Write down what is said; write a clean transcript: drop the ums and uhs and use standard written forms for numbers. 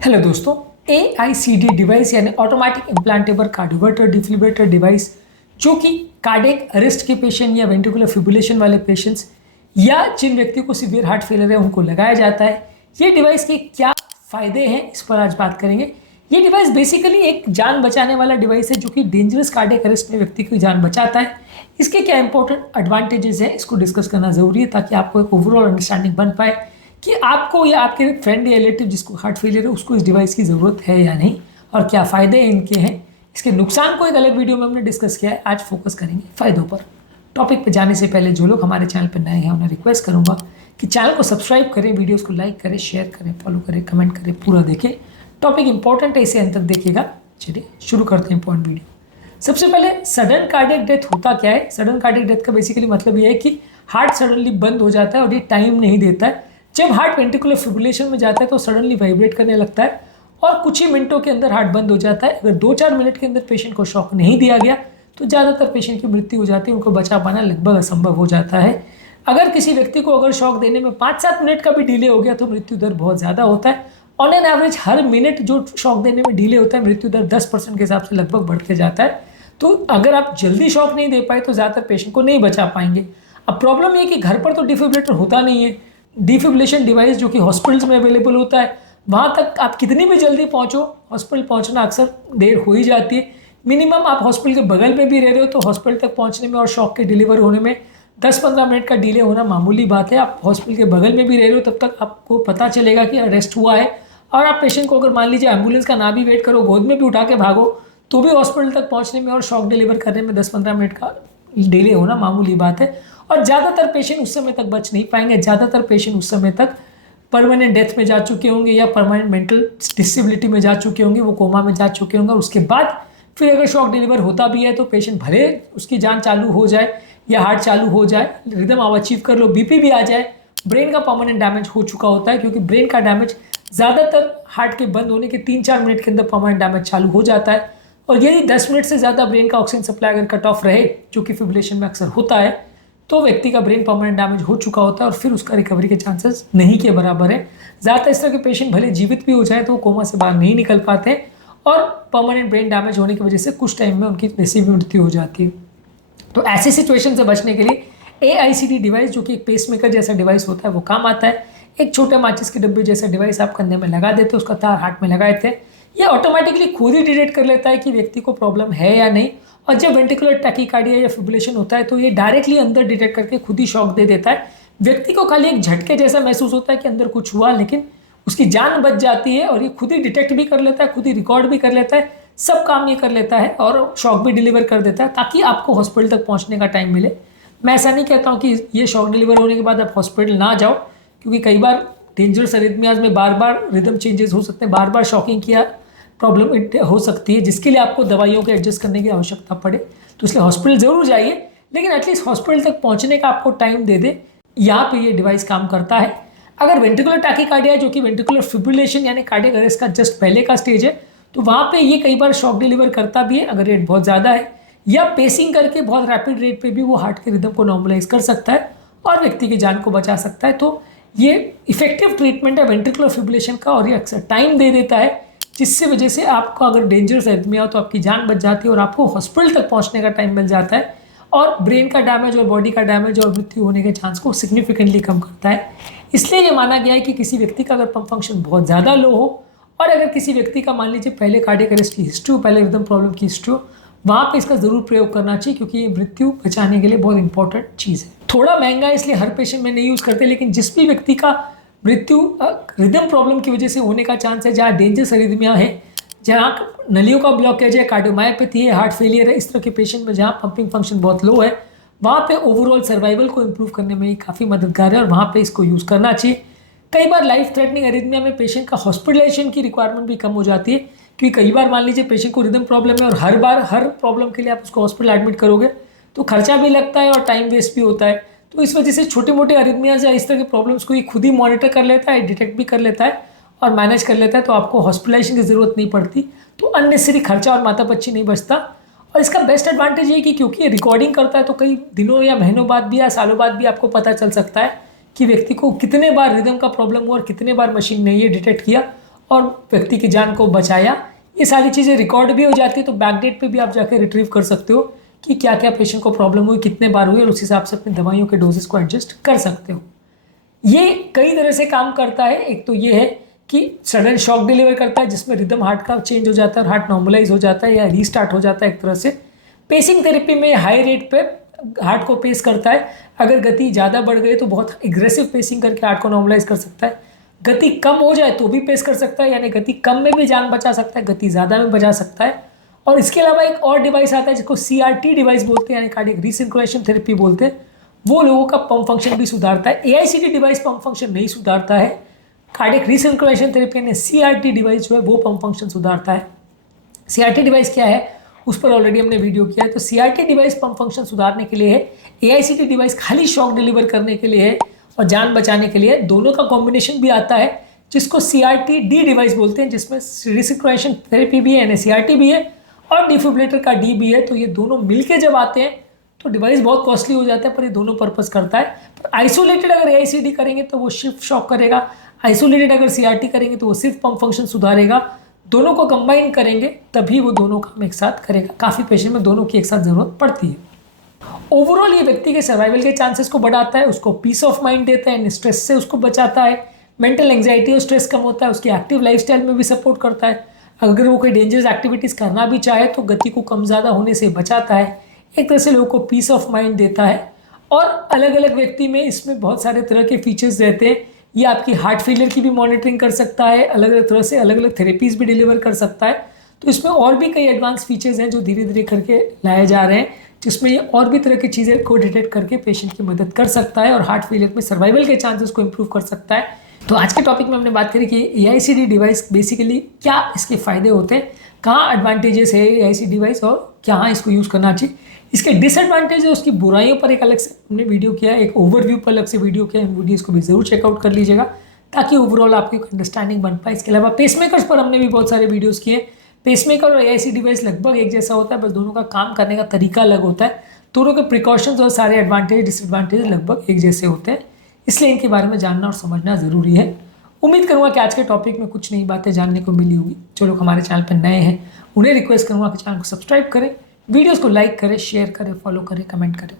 Hello दोस्तों, AICD device यानी automatic implantable cardioverter defibrillator device जो कि कार्डियक अरेस्ट के पेशेंट या वेंट्रिकुलर फिब्रिलेशन वाले पेशेंट्स या जिन व्यक्तियों को सीवियर हार्ट फेलियर है उनको लगाया जाता है। ये डिवाइस के क्या फ़ायदे हैं इस पर आज बात करेंगे। ये डिवाइस बेसिकली एक जान बचाने वाला डिवाइस है जो कि डेंजरस कार्डियक अरेस्ट में व्यक्ति की जान बचाता है। इसके क्या इंपॉर्टेंट एडवांटेजेस हैं इसको डिस्कस करना ज़रूरी है ताकि आपको एक ओवरऑल अंडरस्टैंडिंग बन पाए कि आपको या आपके फ्रेंड या रिलेटिव जिसको हार्ट फेलियर है उसको इस डिवाइस की ज़रूरत है या नहीं और क्या फ़ायदे इनके हैं। इसके नुकसान को एक अलग वीडियो में हमने डिस्कस किया है, आज फोकस करेंगे फ़ायदों पर। टॉपिक पर जाने से पहले जो लोग हमारे चैनल पर नए हैं उन्हें रिक्वेस्ट करूँगा कि चैनल को सब्सक्राइब करें, वीडियोज़ को लाइक करें, शेयर करें, फॉलो करें, कमेंट करें, पूरा देखें। टॉपिक इंपॉर्टेंट है, इसे अंत तक देखिएगा। चलिए शुरू करते हैं इंपॉर्टेंट वीडियो। सबसे पहले सडन कार्डियक डेथ होता क्या है। सडन कार्डियक डेथ का बेसिकली मतलब ये है कि हार्ट सडनली बंद हो जाता है और ये टाइम नहीं देता है। जब हार्ट वेंट्रिकुलर फिब्रिलेशन में जाता है तो सडनली वाइब्रेट करने लगता है और कुछ ही मिनटों के अंदर हार्ट बंद हो जाता है। अगर 2-4 मिनट के अंदर पेशेंट को शॉक नहीं दिया गया तो ज़्यादातर पेशेंट की मृत्यु हो जाती है, उनको बचा पाना लगभग असंभव हो जाता है। अगर किसी व्यक्ति को अगर शॉक देने में 5-7 मिनट का भी डिले हो गया तो मृत्यु दर बहुत ज़्यादा होता है। On an average her minute जो शॉक देने में डिले होता है मृत्यु दर 10% के हिसाब से लगभग बढ़ते जाता है। तो अगर आप जल्दी शॉक नहीं दे पाए तो ज़्यादातर पेशेंट को नहीं बचा पाएंगे। अब प्रॉब्लम ये कि घर पर तो डिफिब्रिलेटर होता नहीं है। डिफिब्रिलेशन डिवाइस जो कि हॉस्पिटल्स में अवेलेबल होता है वहाँ तक आप कितनी भी जल्दी पहुँचो, हॉस्पिटल पहुँचना अक्सर देर हो ही जाती है। मिनिमम आप हॉस्पिटल के बगल में भी रह रहे हो तो हॉस्पिटल तक पहुँचने में और शॉक के डिलीवर होने में 10-15 मिनट का डिले होना मामूली बात है। आप हॉस्पिटल के बगल में भी रह रहे हो तब तक आपको पता चलेगा कि अरेस्ट हुआ है। और आप पेशेंट को अगर मान लीजिए एम्बुलेंस का ना भी वेट करो, गोद में भी उठा के भागो तो भी हॉस्पिटल तक पहुँचने में और शॉक डिलीवर करने में 10-15 मिनट का डिले होना मामूली बात है। और ज़्यादातर पेशेंट उस समय तक बच नहीं पाएंगे। ज़्यादातर पेशेंट उस समय तक परमानेंट डेथ में जा चुके होंगे या परमानेंट मेंटल डिसेबिलिटी में जा चुके होंगे, वो कोमा में जा चुके होंगे। और उसके बाद फिर अगर शॉक डिलीवर होता भी है तो पेशेंट भले उसकी जान चालू हो जाए या हार्ट चालू हो जाए, रिदम आप अचीव कर लो, बीपी भी आ जाए, ब्रेन का परमानेंट डैमेज हो चुका होता है क्योंकि ब्रेन का डैमेज ज़्यादातर हार्ट के बंद होने के 3-4 मिनट के अंदर परमानेंट डैमेज चालू हो जाता है। और यदि 10 मिनट से ज़्यादा ब्रेन का ऑक्सीजन सप्लाई अगर कट ऑफ रहे, जो कि फिब्रिलेशन में अक्सर होता है, तो व्यक्ति का ब्रेन परमानेंट डैमेज हो चुका होता है और फिर उसका रिकवरी के चांसेस नहीं के बराबर है। ज़्यादातर इस तरह के पेशेंट भले जीवित भी हो जाए तो वो कोमा से बाहर नहीं निकल पाते और परमानेंट ब्रेन डैमेज होने की वजह से कुछ टाइम में उनकी वैसे भी मृत्यु हो जाती है। तो ऐसी सिचुएशन से बचने के लिए AICD डिवाइस जो कि एक पेसमेकर जैसा डिवाइस होता है वो काम आता है। एक छोटे माचिस के डब्बे जैसा डिवाइस आप कंधे में लगा देते, उसका तार हार्ट में लगाए थे, ये ऑटोमेटिकली खुद ही डिटेक्ट कर लेता है कि व्यक्ति को प्रॉब्लम है या नहीं। और जब वेंट्रिकुलर टैकीकार्डिया या फिब्रिलेशन होता है तो ये डायरेक्टली अंदर डिटेक्ट करके खुद ही शॉक दे देता है। व्यक्ति को खाली एक झटके जैसा महसूस होता है कि अंदर कुछ हुआ, लेकिन उसकी जान बच जाती है और ये खुद ही डिटेक्ट भी कर लेता है, खुद ही रिकॉर्ड भी कर लेता है, सब काम ये कर लेता है और शॉक भी डिलीवर कर देता है ताकि आपको हॉस्पिटल तक पहुँचने का टाइम मिले। मैं ऐसा नहीं कहता हूँ कि ये शॉक डिलीवर होने के बाद आप हॉस्पिटल ना जाओ, क्योंकि कई बार डेंजरस अरिथमियाज में बार बार रिदम चेंजेस हो सकते हैं, बार बार शॉकिंग किया प्रॉब्लम हो सकती है जिसके लिए आपको दवाइयों के एडजस्ट करने की आवश्यकता पड़े, तो इसलिए हॉस्पिटल ज़रूर जाइए, लेकिन एटलीस्ट हॉस्पिटल तक पहुंचने का आपको टाइम दे दे। यहाँ पे ये डिवाइस काम करता है। अगर वेंट्रिकुलर टैकीकार्डिया जो कि वेंट्रिकुलर फिब्रिलेशन यानी कार्डियक अरेस्ट का जस्ट पहले का स्टेज है तो वहाँ पे ये कई बार शॉक डिलीवर करता भी है अगर रेट बहुत ज़्यादा है, या पेसिंग करके बहुत रैपिड रेट पे भी वो हार्ट के रिदम को नॉर्मलाइज कर सकता है और व्यक्ति की जान को बचा सकता है। तो ये इफेक्टिव ट्रीटमेंट है वेंट्रिकुलर फिब्रिलेशन का और ये अक्सर टाइम दे देता है, जिससे वजह से आपको अगर डेंजरस एरिथमिया हो तो आपकी जान बच जाती है और आपको हॉस्पिटल तक पहुंचने का टाइम मिल जाता है और ब्रेन का डैमेज और बॉडी का डैमेज और मृत्यु होने के चांस को सिग्निफिकेंटली कम करता है। इसलिए ये माना गया है कि किसी व्यक्ति का अगर पंप फंक्शन बहुत ज़्यादा लो हो और अगर किसी व्यक्ति का मान लीजिए पहले कार्डियक अरेस्ट की हिस्ट्री हो, पहले रिदम प्रॉब्लम की हिस्ट्री हो, वहाँ पे इसका ज़रूर प्रयोग करना चाहिए क्योंकि ये मृत्यु बचाने के लिए बहुत इंपॉर्टेंट चीज़ है। थोड़ा महंगा है इसलिए हर पेशेंट में नहीं यूज़ करते, लेकिन जिस भी व्यक्ति का मृत्यु रिदम प्रॉब्लम की वजह से होने का चांस है, जहाँ डेंजरस अरिथमिया है, जहाँ नलियों का ब्लॉकेज है, कार्डियोमायोपैथी है, हार्ट फेलियर है, इस तरह के पेशेंट में जहाँ पंपिंग फंक्शन बहुत लो है, वहाँ पे ओवरऑल सर्वाइवल को इम्प्रूव करने में काफ़ी मददगार है और वहाँ पे इसको यूज़ करना चाहिए। कई बार लाइफ थ्रेटनिंग अरिथमिया में पेशेंट का हॉस्पिटलाइजेशन की रिक्वायरमेंट भी कम हो जाती है, क्योंकि कई बार मान लीजिए पेशेंट को रिदम प्रॉब्लम है और हर बार हर प्रॉब्लम के लिए आप उसको हॉस्पिटल एडमिट करोगे तो खर्चा भी लगता है और टाइम वेस्ट भी होता है। तो इस वजह से छोटे मोटे अरिथमियाज या इस तरह के प्रॉब्लम्स को ये खुद ही मॉनिटर कर लेता है, डिटेक्ट भी कर लेता है और मैनेज कर लेता है, तो आपको हॉस्पिटलाइजेशन की ज़रूरत नहीं पड़ती, तो अननेसेसरी खर्चा और माथापच्ची नहीं बचता। और इसका बेस्ट एडवांटेज ये कि क्योंकि ये रिकॉर्डिंग करता है तो कई दिनों या महीनों बाद भी या सालों बाद भी आपको पता चल सकता है कि व्यक्ति को कितने बार रिदम का प्रॉब्लम हुआ और कितने बार मशीन ने ये डिटेक्ट किया और व्यक्ति की जान को बचाया। ये सारी चीज़ें रिकॉर्ड भी हो जाती है, तो बैकडेट पे भी आप जाकर रिट्रीव कर सकते हो कि क्या क्या पेशेंट को प्रॉब्लम हुई, कितने बार हुई, और उस हिसाब से अपनी दवाइयों के डोजेस को एडजस्ट कर सकते हो। ये कई तरह से काम करता है। एक तो ये है कि सडन शॉक डिलीवर करता है, जिसमें रिदम हार्ट का चेंज हो जाता है और हार्ट नॉर्मलाइज हो जाता है या रीस्टार्ट हो जाता है एक तरह से। पेसिंग थेरेपी में हाई रेट पे हार्ट को पेस करता है। अगर गति ज़्यादा बढ़ गई तो बहुत एग्रेसिव पेसिंग करके हार्ट को नॉर्मलाइज कर सकता है। गति कम हो जाए तो भी पेस कर सकता है, यानी गति कम में भी जान बचा सकता है, गति ज़्यादा में बचा सकता है। और इसके अलावा एक और डिवाइस आता है जिसको CRT डिवाइस बोलते हैं, यानी कार्डियक रीसिंक्रोनाइजेशन थेरेपी बोलते हैं। वो लोगों का पंप फंक्शन भी सुधारता है। AICD डिवाइस पंप फंक्शन नहीं सुधारता है। कार्डियक रीसिंक्रोनाइजेशन थेरेपी यानी CRT डिवाइस जो है वो पंप फंक्शन सुधारता है। CRT डिवाइस क्या है उस पर ऑलरेडी हमने वीडियो किया है। तो CRT डिवाइस पंप फंक्शन सुधारने के लिए है, AICD डिवाइस खाली शॉक डिलीवर करने के लिए है और जान बचाने के लिए। दोनों का कॉम्बिनेशन भी आता है जिसको CRT-D डिवाइस बोलते हैं, जिसमें रिसिंक्रोनाइजेशन थेरेपी भी है यानी CRT भी है और डिफिब्रिलेटर का D भी है। तो ये दोनों मिलके जब आते हैं तो डिवाइस बहुत कॉस्टली हो जाता है, पर ये दोनों पर्पस करता है। पर आइसोलेटेड अगर AICD करेंगे तो वो शिफ्ट शॉक करेगा, आइसोलेटेड अगर CRT करेंगे तो वो सिर्फ पंप फंक्शन सुधारेगा। दोनों को कंबाइन करेंगे तभी वो दोनों काम एक साथ करेगा। काफ़ी पेशेंट में दोनों की एक साथ ज़रूरत पड़ती है। ओवरऑल ये व्यक्ति के सर्वाइवल के चांसेस को बढ़ाता है, उसको पीस ऑफ माइंड देता है, स्ट्रेस से उसको बचाता है, मेंटल एंग्जाइटी और स्ट्रेस कम होता है, उसकी एक्टिव लाइफस्टाइल में भी सपोर्ट करता है। अगर वो कोई डेंजरस एक्टिविटीज़ करना भी चाहे तो गति को कम ज़्यादा होने से बचाता है। एक तरह से लोगों को पीस ऑफ माइंड देता है। और अलग अलग व्यक्ति में इसमें बहुत सारे तरह के फीचर्स रहते हैं। ये आपकी हार्ट फेलियर की भी मॉनिटरिंग कर सकता है, अलग अलग तरह से अलग अलग थेरेपीज़ भी डिलीवर कर सकता है। तो इसमें और भी कई एडवांस फीचर्स हैं जो धीरे धीरे करके लाए जा रहे हैं, जिसमें ये और भी तरह की चीज़ें को डिटेक्ट करके पेशेंट की मदद कर सकता है और हार्ट फेलियर में सर्वाइवल के चांसेस को इम्प्रूव कर सकता है। तो आज के टॉपिक में हमने बात करी कि AICD डिवाइस बेसिकली क्या इसके फ़ायदे होते हैं, कहाँ एडवांटेजेस है AICD डिवाइस और कहाँ इसको यूज़ करना चाहिए। इसके डिसएडवांटेज है, उसकी बुराइयों पर एक अलग से हमने वीडियो किया है, एक ओवरव्यू पर अलग से वीडियो किया है। इन वीडियोज़ को भी ज़रूर चेकआउट कर लीजिएगा ताकि ओवरऑल आपकी अंडरस्टैंडिंग बन पाए। इसके अलावा पेसमेकर्स पर हमने भी बहुत सारे वीडियोज़ किए। पेसमेकर और AICD डिवाइस लगभग एक जैसा होता है, बस दोनों का काम करने का तरीका अलग होता है। दोनों के प्रिकॉशंस और सारे एडवांटेज डिसएडवांटेज लगभग एक जैसे होते हैं, इसलिए इनके बारे में जानना और समझना ज़रूरी है। उम्मीद करूँगा कि आज के टॉपिक में कुछ नई बातें जानने को मिली होगी। जो लोग हमारे चैनल पर नए हैं उन्हें रिक्वेस्ट करूँगा कि चैनल को सब्सक्राइब करें, वीडियोज़ को लाइक करें, शेयर करें, फॉलो करें, कमेंट करें।